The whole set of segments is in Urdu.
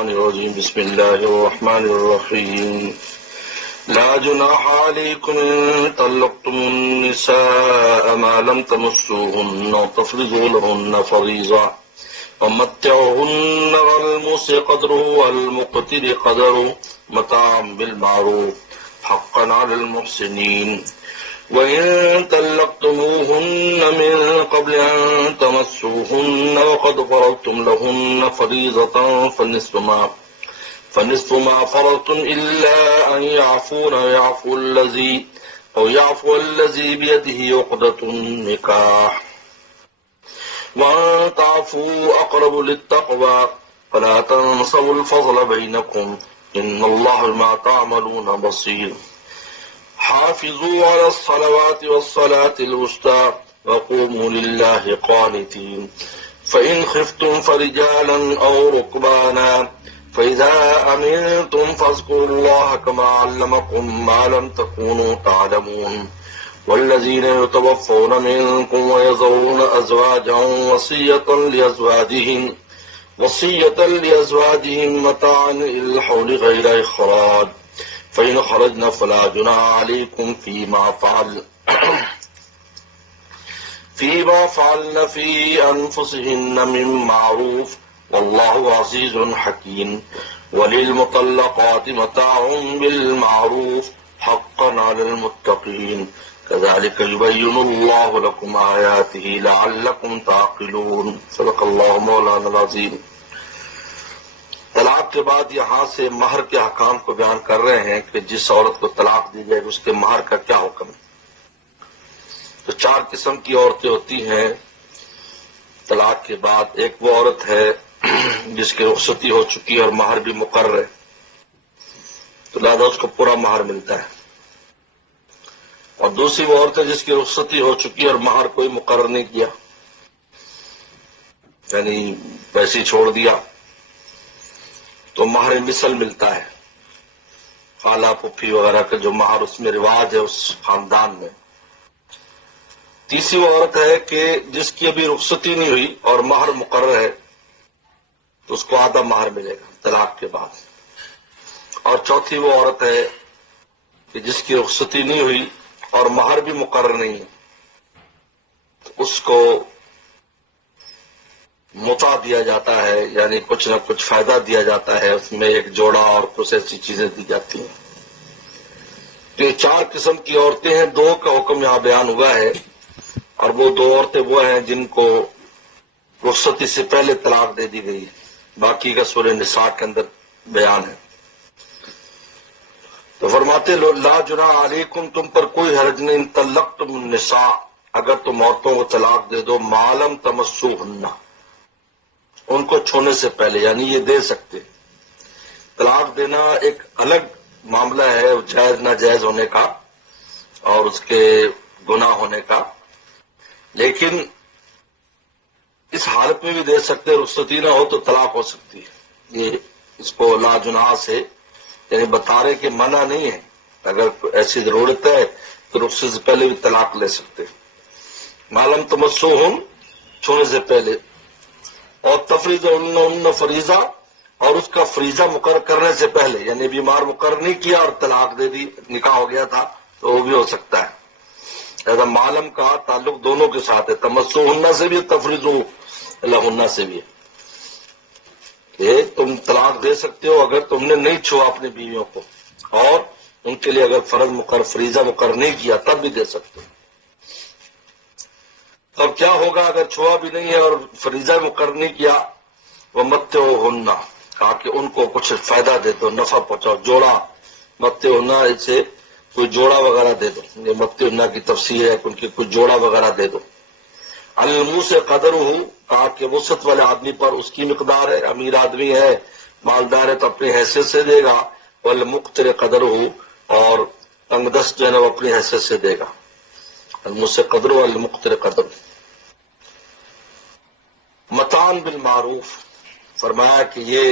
الشيطان الرجيم بسم الله الرحمن الرحيم لا جناح عليكم إن طلقتم النساء ما لم تمسوهن وتفرضوا لهن فريضة ومتعوهن والموسع قدره والمقتر قدره متاعا بالمعروف حقا على المحسنين وإن طلقتموهن من قبل أن تمسوهن وقد فرضتم لهن فريضة فنصف ما فرضتم إلا أن يعفون يعفو الذي بيده عقدة النكاح وأن تعفوا أقرب للتقوى فلا تنسوا الفضل بينكم إن الله بما تعملون بصير حافظوا على الصلوات والصلاة الوسطى وقوموا لله قانتين فإن خفتم فرجالا أو ركبانا فإذا أمنتم فاذكروا الله كما علمكم ما لم تكونوا تعلمون والذين يتوفون منكم ويذرون أزواجا وصية لأزواجهم متاعا إلى الحول غير إخراج فإن خرجنا فلا جناح عليكم فيما فعلن في أنفسهن من معروف والله عزيز حكيم وللمطلقات متاع بالمعروف حقا على المتقين كذلك يبين الله لكم آياته لعلكم تعقلون صدق الله مولانا العظيم۔ طلاق کے بعد یہاں سے مہر کے احکام کو بیان کر رہے ہیں کہ جس عورت کو طلاق دی جائے اس کے مہر کا کیا حکم ہے۔ تو 4 قسم کی عورتیں ہوتی ہیں طلاق کے بعد۔ ایک وہ عورت ہے جس کی رخصتی ہو چکی ہے اور مہر بھی مقرر ہے، تو لہذا اس کو پورا مہر ملتا ہے۔ اور دوسری وہ عورت ہے جس کی رخصتی ہو چکی ہے اور مہر کوئی مقرر نہیں کیا، یعنی ویسے ہی چھوڑ دیا، تو مہر مثل ملتا ہے، خالہ پھوپھی وغیرہ کا جو مہر اس میں رواج ہے اس خاندان میں۔ تیسری وہ عورت ہے کہ جس کی ابھی رخصتی نہیں ہوئی اور مہر مقرر ہے، تو اس کو آدھا مہر ملے گا طلاق کے بعد۔ اور چوتھی وہ عورت ہے کہ جس کی رخصتی نہیں ہوئی اور مہر بھی مقرر نہیں ہے، تو اس کو متع دیا جاتا ہے، یعنی کچھ نہ کچھ فائدہ دیا جاتا ہے، اس میں ایک جوڑا اور کچھ ایسی چیزیں دی جاتی ہیں۔ تو یہ 4 قسم کی عورتیں ہیں، 2 کا حکم یہاں بیان ہوا ہے، اور وہ 2 عورتیں وہ ہیں جن کو رخصتی سے پہلے طلاق دے دی گئی ہے، باقی کا سورہ نساء کے اندر بیان ہے۔ تو فرماتے لا جناح علیکم، تم پر کوئی حرج نہیں، طلقتم النساء، اگر تم عورتوں کو طلاق دے دو، ما لم تمسوہن، ان کو چھونے سے پہلے، یعنی یہ دے سکتے۔ طلاق دینا ایک الگ معاملہ ہے جائز ناجائز ہونے کا اور اس کے گناہ ہونے کا، لیکن اس حالت میں بھی دے سکتے، رخصتی نہ ہو تو طلاق ہو سکتی ہے۔ یہ اس کو لا جناح سے یعنی بتا رہے کہ منع نہیں ہے، اگر ایسی ضرورت ہے تو رخصتی سے پہلے بھی طلاق لے سکتے۔ معلوم تمسوہن، چھونے سے پہلے، اور تفریض فریضہ، اور اس کا فریضہ مقرر کرنے سے پہلے، یعنی بیمار مقرر نہیں کیا اور طلاق دے دی، نکاح ہو گیا تھا، تو وہ بھی ہو سکتا ہے۔ ایسا معلوم کا تعلق دونوں کے ساتھ ہے، تمسوہن سے بھی، تفریض لہن سے بھی ہے کہ تم طلاق دے سکتے ہو اگر تم نے نہیں چھوا اپنی بیویوں کو، اور ان کے لیے اگر فرض مقرر فریضہ مقرر نہیں کیا تب بھی دے سکتے ہو۔ تب کیا ہوگا اگر چھوا بھی نہیں ہے اور فریضہ مقرر نہیں کیا؟ وَمَتِّعُوهُنَّ، کہا کہ ان کو کچھ فائدہ دے دو، نفع پہنچاؤ، جوڑا، متعوہن سے کوئی جوڑا وغیرہ دے دو، یہ متعوہن کی تفسیر ہے کہ ان کے کچھ جوڑا وغیرہ دے دو۔ الموسع قدرہ، کہا کہ وسعت والے آدمی پر اس کی مقدار ہے، امیر آدمی ہے، مالدار ہے تو اپنی حیثیت سے دے گا، والمقتر قدرہ، اور تنگ دست جو ہے نا وہ اپنی حیثیت سے دے گا۔ الموسع قدرہ والمقتر قدرہ۔ متان بالمعروف، فرمایا کہ یہ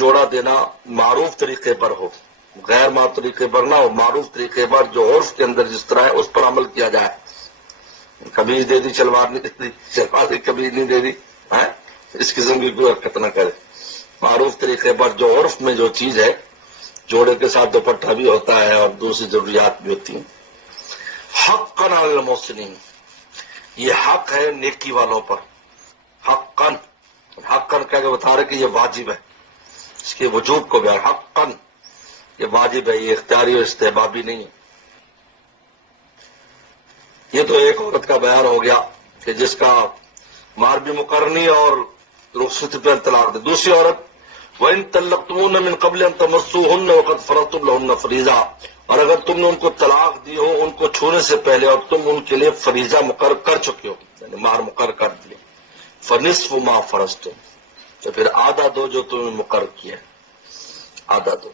جوڑا دینا معروف طریقے پر ہو، غیر معروف طریقے پر نہ ہو، معروف طریقے پر جو عرف کے اندر جس طرح ہے اس پر عمل کیا جائے۔ قمیض دے دی، شلوار نہیں دے دی، شلوار کبھی نہیں دے دی، اس قسم کی کوئی حرکت نہ کرے، معروف طریقے پر جو عرف میں جو چیز ہے، جوڑے کے ساتھ دوپٹہ بھی ہوتا ہے اور دوسری ضروریات بھی ہوتی ہیں. حقا علی المحسنین، یہ حق ہے نیکی والوں پر. حقا، حقا کہہ کے بتا رہے کہ یہ واجب ہے، اس کے وجوب کو بیان. حقا یہ واجب ہے، یہ اختیاری اور استحبابی نہیں ہے. یہ تو ایک عورت کا بیان ہو گیا کہ جس کا مہر بھی مقرر نہیں اور رخصتی پر طلاق دے. دوسری عورت وَإِن طَلَّقْتُمُوهُنَّ مِن قَبْلِ أَن تَمَسُّوهُنَّ وَقَدْ فَرَضْتُمْ لَهُنَّ فَرِيضَةً، اور اگر تم نے ان کو طلاق دی ہو ان کو چھونے سے پہلے اور تم ان کے لیے فریضہ مقرر کر چکے ہو، یعنی مہر مقرر کر دیا، فَنِصْفُ مَا فَرَضْتُمْ، تو پھر آدھا دو جو تم نے مقرر کیا ہے، آدھا دو.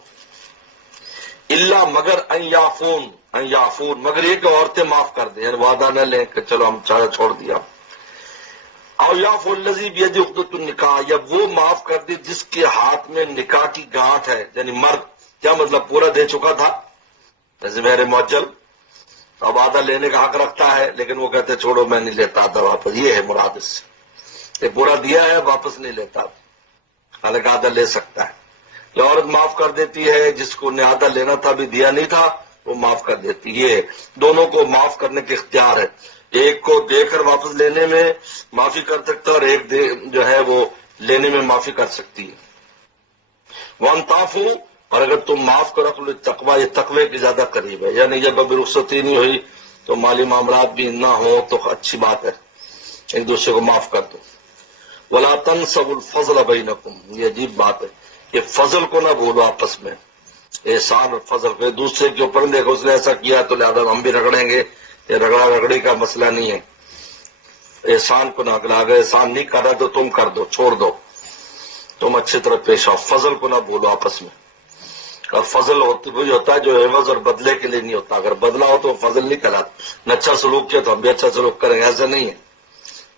الا مگر ان یعفون، مگر یہ کہ عورتیں معاف کر دیں، یعنی وعدہ نہ لیں کہ چلو ہم چارہ چھوڑ دیا. او یعفو الذی بیدہ عقدۃ النکاح، یا وہ معاف کر دے جس کے ہاتھ میں نکاح کی گانٹھ ہے، یعنی مرد. کیا مطلب؟ پورا دے چکا تھا، جیسے میرے معجل اب آدھا لینے کا حق رکھتا ہے لیکن وہ کہتے چھوڑو میں نہیں لیتا آدھا واپس. یہ ہے مراد اس سے، یہ پورا دیا ہے واپس نہیں لیتا، حالانکہ آدھا لے سکتا ہے. یا عورت معاف کر دیتی ہے جس کو نے آدھا لینا تھا بھی دیا نہیں تھا، وہ معاف کر دیتی. یہ دونوں کو معاف کرنے کے اختیار ہے. ایک کو دے کر واپس لینے میں معافی کر سکتا ہے اور ایک جو ہے وہ لینے میں معافی کر سکتی ہے. وَأَن تَعْفُوا، اور اگر تم معاف کرو تو تقوی، یہ تقوی کی زیادہ قریب ہے. یعنی جب ابھی رخصتی نہیں ہوئی تو مالی معاملات بھی نہ ہو تو اچھی بات ہے، ایک دوسرے کو معاف کر دو. وَلَا تَنْسَوُا الْفَضْلَ بَيْنَكُمْ، یہ عجیب بات ہے کہ فضل کو نہ بھولو آپس میں، احسان اور فضل کو. دوسرے کے اوپر دیکھو اس نے ایسا کیا تو لہٰذا ہم بھی رگڑیں گے، یہ رگڑا رگڑی کا مسئلہ نہیں ہے. احسان کو نہ اگلا، اگر احسان نہیں کر رہا تو تم کر دو، چھوڑ دو، تم اچھی طرح پیش آؤ. فضل کو نہ بھولو آپس میں. اور فضل وہی ہوتا ہے جو عوض اور بدلے کے لیے نہیں ہوتا. اگر بدلا ہو تو فضل نہیں کہلاتا. نے اچھا سلوک کیا تو ہم بھی اچھا سلوک کریں گے، ایسا نہیں ہے.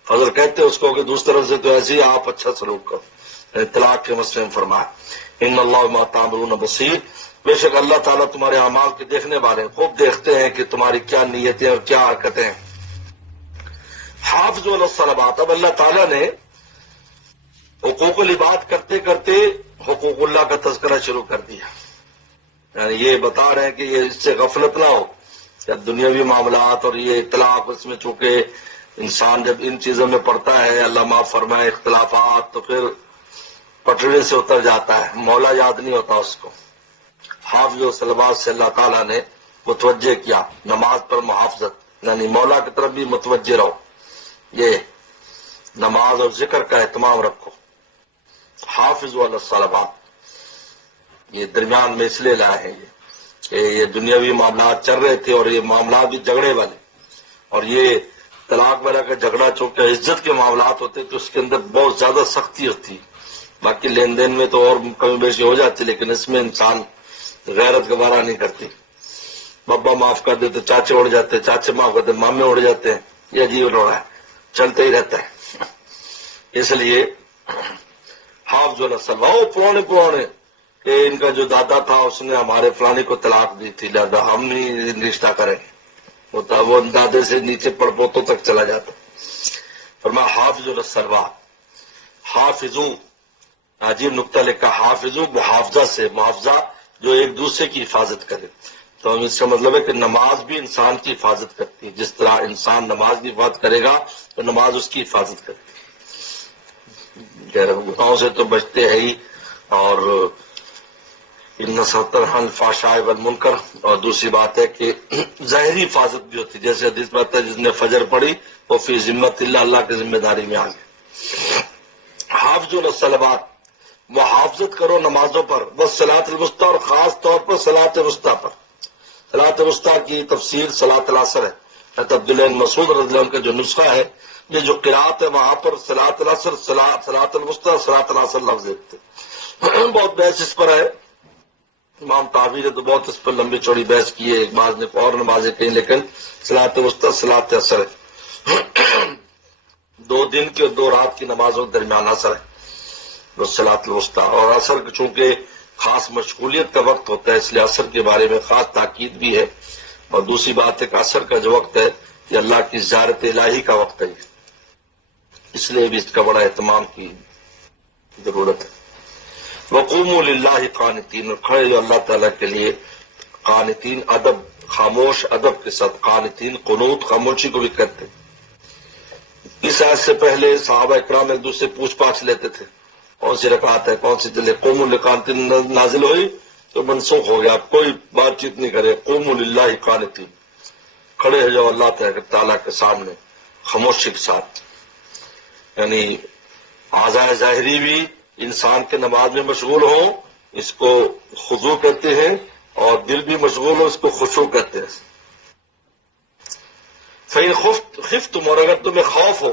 فضل کہتے ہیں اس کو کہ دوسری طرف سے تو ایسے ہی آپ اچھا سلوک کرو. طلاق کے مسئلے میں فرمایا ان اللہ بما تعملون بصیر، بے شک اللہ تعالیٰ تمہارے اعمال کے دیکھنے والے ہیں، خوب دیکھتے ہیں کہ تمہاری کیا نیتیں اور کیا حرکتیں ہیں. حافظوا علی الصلوات، اب اللہ تعالیٰ نے حقوق العباد کرتے کرتے حقوق اللہ کا تذکرہ شروع کر دیا. یعنی یہ بتا رہے ہیں کہ یہ اس سے غفلت نہ ہو کہ دنیاوی معاملات اور یہ طلاق، اس میں چونکہ انسان جب ان چیزوں میں پڑتا ہے، اللہ معاف فرمائے، اختلافات، تو پھر پٹری سے اتر جاتا ہے، مولا یاد نہیں ہوتا اس کو. حافظ و صلوات سے اللہ تعالیٰ نے متوجہ کیا نماز پر محافظت، یعنی مولا کی طرف بھی متوجہ رہو، یہ نماز اور ذکر کا اہتمام رکھو. حافظ علی الصلوات، یہ درمیان میں اس لیے لائے ہیں کہ یہ دنیاوی معاملات چل رہے تھے اور یہ معاملات بھی جھگڑے والے، اور یہ طلاق وغیرہ کا جھگڑا چونکہ عزت کے معاملات ہوتے تو اس کے اندر بہت زیادہ سختی ہوتی. باقی لین دین میں تو اور کمی بیشی ہو جاتی، لیکن اس میں انسان غیرت گوارا نہیں کرتی. بابا معاف کر دیتے چاچے اڑ جاتے، چاچے معاف کرتے مامے اڑ جاتے ہیں. یہ عجیب روڑا ہے، چلتے ہی رہتا ہے. اس لیے حافظ علی الصلوات، پرانے کہ ان کا جو دادا تھا اس نے ہمارے فلانے کو طلاق دی تھی، لہذا ہم نہیں رشتہ کریں. وہ دادے سے نیچے پڑ پوتوں تک چلا جاتا. فرمایا حافظ علی الصلوات، حافظو، عجیب نقطہ لکھا، حافظو محافظہ سے، محافظہ جو ایک دوسرے کی حفاظت کرے. تو اس کا مطلب ہے کہ نماز بھی انسان کی حفاظت کرتی ہے. جس طرح انسان نماز کی حفاظت کرے گا تو نماز اس کی حفاظت کرتی ہے. گناہوں سے تو بچتے ہیں ہی، اور ان سترحن الفحشاء والمنکر، اور دوسری بات ہے کہ ظاہری حفاظت بھی ہوتی ہے. جیسے حدیث بات ہے جس نے فجر پڑھی وہ فی ذمت اللہ، اللہ کی ذمہ داری میں آ گئے. حافظ علی الصلوات، محافظت کرو نمازوں پر، والصلاۃ الوسطیٰ، اور خاص طور پر صلاۃ وسطیٰ پر. صلاۃ وسطیٰ کی تفسیر صلاۃ العصر ہے. حضرت عبداللہ بن مسعود رضی اللہ عنہ کا جو نسخہ ہے، یہ جو قرات ہے وہاں پر صلاۃ العصر، صلاۃ الوسطیٰ، صلاۃ العصر لفظ دیتے. بہت بحث اس پر ہے. امام طحاوی نے تو بہت اس پر لمبی چوڑی بحث کی ہے، ایک بعض نے اور نمازیں کہیں، لیکن صلاۃ وسطیٰ صلاۃ عصر ہے. 2 دن کی اور 2 رات کی نمازوں کے درمیان عصر ہے وہ صلاۃ الوسطیٰ. اور عصر چونکہ خاص مشغولیت کا وقت ہوتا ہے اس لیے عصر کے بارے میں خاص تاکید بھی ہے. اور دوسری بات ہے کہ عصر کا جو وقت ہے یہ اللہ کی زیارت الہی کا وقت ہے، اس لیے بھی اس کا بڑا اہتمام کی ضرورت ہے. وقوموا للہ قانتین، کھڑے جو اللہ تعالیٰ کے لیے قانتین، ادب، خاموش ادب کے ساتھ، قانتین قنوت خاموشی کو بھی کہتے ہیں۔ اس آیت سے پہلے صحابہ اکرام ایک دوسرے پوچھ پاچھ لیتے تھے کون سی رکعت ہے کون سی چلے، قوموا لقانتین نازل ہوئی تو منسوخ ہو گیا، کوئی بات چیت نہیں کرے، قوموا للہ قانتین، کھڑے ہو جاؤ اللہ تعالیٰ کے سامنے خاموشی کے ساتھ۔ یعنی اعضاء ظاہری بھی انسان کے نماز میں مشغول ہوں، اس کو خضوع کہتے ہیں، اور دل بھی مشغول ہو، اس کو خشوع کہتے ہیں۔ فَإِنْ خِفْتُمْ، اور اگر تمہیں خوف ہو،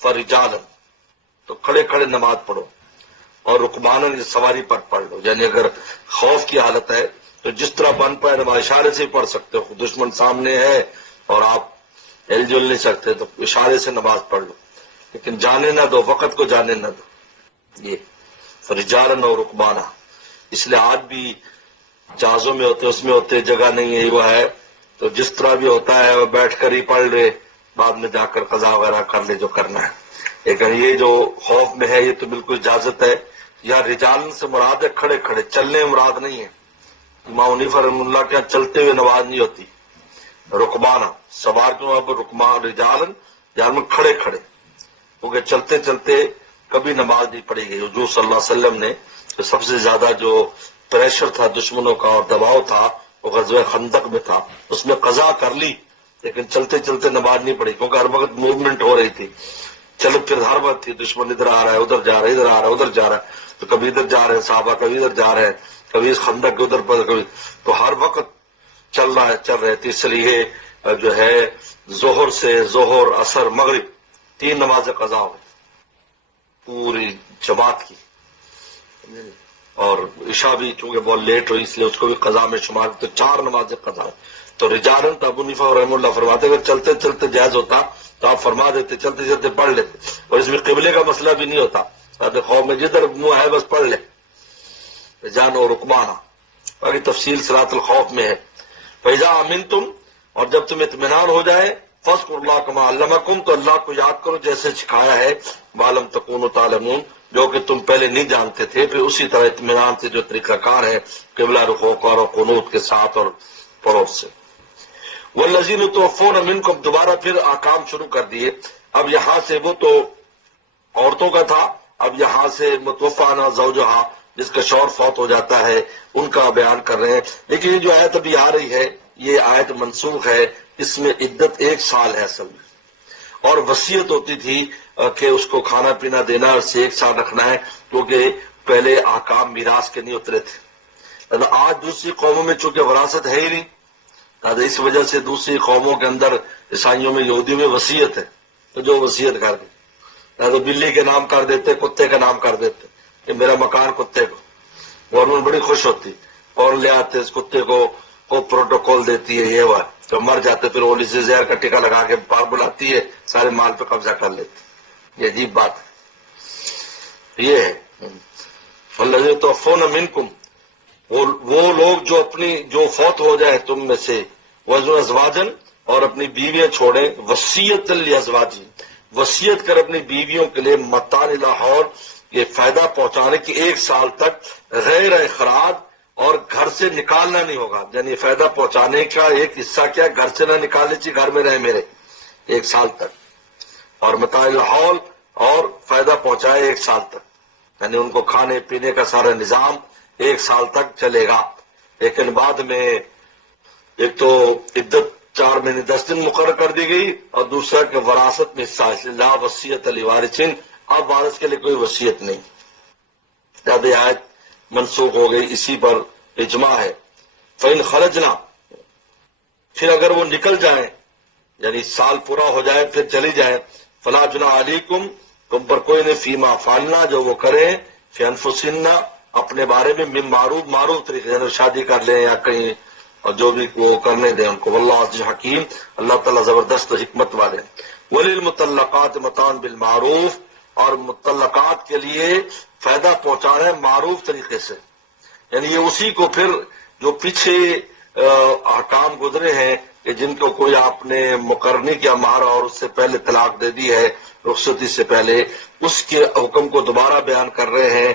فَرِجَالًا، تو کھڑے کھڑے نماز پڑھو، اور رکباناً سواری پر پڑھ لو۔ یعنی اگر خوف کی حالت ہے تو جس طرح بن پائے نماز اشارے سے ہی پڑھ سکتے ہو، دشمن سامنے ہے اور آپ ہل جل نہیں سکتے تو اشارے سے نماز پڑھ لو، لیکن جانے نہ دو، وقت کو جانے نہ دو۔ یہ فرجالن اور رکبانہ، اس لیے آج بھی جہازوں میں ہوتے، اس میں ہوتے جگہ نہیں ہے، وہ ہے تو جس طرح بھی ہوتا ہے وہ بیٹھ کر ہی پڑھ لے، بعد میں جا کر قضا وغیرہ کر لے جو کرنا ہے۔ لیکن یہ جو خوف میں ہے یہ تو بالکل اجازت ہے۔ یا رجالن سے مراد ہے کھڑے کھڑے، چلنے مراد نہیں ہے۔ امام حنیفہ رحمہ اللہ کے یہاں چلتے ہوئے نماز نہیں ہوتی، رکبانہ سوار کے وہاں پر رجالن یعنی کھڑے کھڑے، کیونکہ چلتے چلتے کبھی نماز نہیں پڑھی گئی۔ حضور صلی اللہ علیہ وسلم نے تو سب سے زیادہ جو پریشر تھا دشمنوں کا اور دباؤ تھا وہ غزوہ خندق میں تھا، اس میں قضا کر لی لیکن چلتے چلتے نماز نہیں پڑھی، کیونکہ ہر وقت موومنٹ ہو رہی تھی، چلو پھر ہر وقت تھی، دشمن ادھر آ رہا ہے ادھر جا رہا ہے، ادھر آ رہا ہے ادھر جا رہا ہے، تو کبھی ادھر جا رہے ہیں صحابہ، کبھی ادھر جا رہے ہیں، کبھی اس خندق کے ادھر پر، کبھی تو ہر وقت چل رہے تھے۔ اس لیے جو ہے ظہر سے ظہر عصر مغرب 3 نمازیں قضا ہو گئی پوری جماعت کی، اور عشاء بھی چونکہ بہت لیٹ ہوئی اس لیے اس کو بھی قضا میں شمار، تو 4 نمازیں قضا ہے۔ تو رجالن تو ابو حنیفہ رحمہ اللہ فرماتے اگر چلتے چلتے جائز ہوتا تو آپ فرما دیتے چلتے چلتے پڑھ لیتے، اور اس میں قبلے کا مسئلہ بھی نہیں ہوتا، خوف میں جدھر منہ ہے بس پڑھ لے، جان اور رکبانہ۔ باقی تفصیل صلاۃ الخوف میں ہے۔ فَإِذَا أَمِنْتُمْ، اور جب تم اطمینان ہو جائے، فَاذْكُرُوا اللَّهَ كَمَا عَلَّمَكُمْ، تو اللہ کو یاد کرو جیسے سکھایا ہے، مَا لَمْ تَكُونُوا تَعْلَمُونَ، جو کہ تم پہلے نہیں جانتے تھے، پھر اسی طرح اطمینان سے جو طریقہ کار ہے قبلہ رخ اور قنوت کے ساتھ اور پڑوس سے۔ وَالَّذِينَ يُتَوَفَّوْنَ مِنْكُمْ، دوبارہ پھر احکام شروع کر دیے۔ اب یہاں سے وہ تو عورتوں کا تھا، اب یہاں سے متوفانا زوجہا، جس کا شوہر فوت ہو جاتا ہے، ان کا بیان کر رہے ہیں۔ لیکن یہ جو آیت ابھی آ رہی ہے یہ آیت منسوخ ہے، اس میں عدت 1 سال ہے اصل میں، اور وصیت ہوتی تھی کہ اس کو کھانا پینا دینا اور سے 1 سال رکھنا ہے، کیونکہ پہلے احکام میراث کے نہیں اترے تھے۔ آج دوسری قوموں میں چونکہ وراثت ہے ہی نہیں، اس وجہ سے دوسری قوموں کے اندر عیسائیوں میں یہودیوں میں وصیت ہے، تو جو وصیت کر دے تو بلی کے نام کر دیتے، کتے کا نام کر دیتے کہ میرا مکان کتے کو، گورنمنٹ بڑی خوش ہوتی، اور لے آتے اس کتے کو پروٹوکول دیتی ہے، یہ وہ تو مر جاتے، پھر وہ سے زہر کا ٹکا لگا کے باہر بلاتی ہے، سارے مال پہ قبضہ کر لیتی۔ یہ عجیب بات ہے، یہ ہے الذین یتوفون منکم، وہ لوگ جو فوت ہو جائے تم میں سے، ازواجن، اور اپنی بیویاں چھوڑیں، وصیت لازواجہم، وصیت کر اپنی بیویوں کے لیے، متاع الی حول، یہ فائدہ پہنچانے کی 1 سال تک، غیر اخراج، اور گھر سے نکالنا نہیں ہوگا، یعنی فائدہ پہنچانے کا ایک حصہ کیا، گھر سے نہ نکالنے چاہیے، گھر میں رہے میرے 1 سال تک، اور متاع الی حول، اور فائدہ پہنچائے 1 سال تک، یعنی ان کو کھانے پینے کا سارا نظام 1 سال تک چلے گا۔ لیکن بعد میں ایک تو عدت 4 مہینے 10 دن مقرر کر دی گئی، اور دوسرا کہ وراثت میں حصہ، اس لیے لا وصیت لوارثین، اب وارث کے لیے کوئی وصیت نہیں، زیادہ آیت منسوخ ہو گئی، اسی پر اجماع ہے۔ فَإِنْ خَرَجْنَا، پھر اگر وہ نکل جائیں، یعنی سال پورا ہو جائے پھر چلی جائیں، فَلَا جُنَاحَ عَلَيْكُمْ، تم پر کوئی نہیں، فِيمَا فَعَلْنَا، جو وہ کریں، فِي أَنفُسِهِنَّ، اپنے بارے میں، من معروف طریقے، یعنی شادی کر لیں یا کہیں، اور جو بھی وہ کرنے دیں ان کو، واللہ عزیز حکیم، اللہ تعالیٰ زبردست حکمت والے۔ وَلِلْمُطَلَّقَاتِ مَتَاعٌ بِالْمَعْرُوفِ، اور مطلقات کے لیے فائدہ پہنچانا ہے معروف طریقے سے، یعنی یہ اسی کو پھر جو پیچھے احکام گزرے ہیں کہ جن کو کوئی آپ نے مقرر نہیں کیا مہر، اور اس سے پہلے طلاق دے دی ہے رخصتی سے پہلے، اس کے حکم کو دوبارہ بیان کر رہے ہیں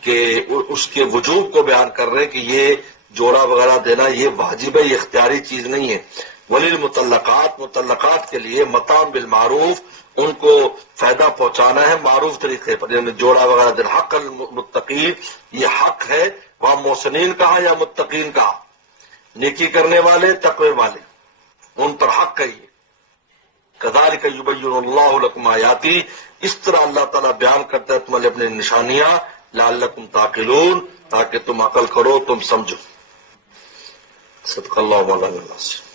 کہ اس کے وجوب کو بیان کر رہے ہیں کہ یہ جوڑا وغیرہ دینا یہ واجب ہے، یہ اختیاری چیز نہیں ہے۔ وللمطلقات، مطلقات کے لیے متاع بالمعروف، ان کو فائدہ پہنچانا ہے معروف طریقے پر، یعنی جوڑا وغیرہ دینا۔ حق المتقین، یہ حق ہے، وہاں محسنین کہا یا متقین کہا؟ نیکی کرنے والے، تقوی والے، ان پر حق ہے یہ۔ کذالک یبین اللہ لکم آیاتی، اس طرح اللہ تعالیٰ بیان کرتا ہے تمہارے اپنے نشانیاں، لعلکم تعقلون، تاکہ تم عقل کرو، تم سمجھو۔ صدق اللہ مولانا۔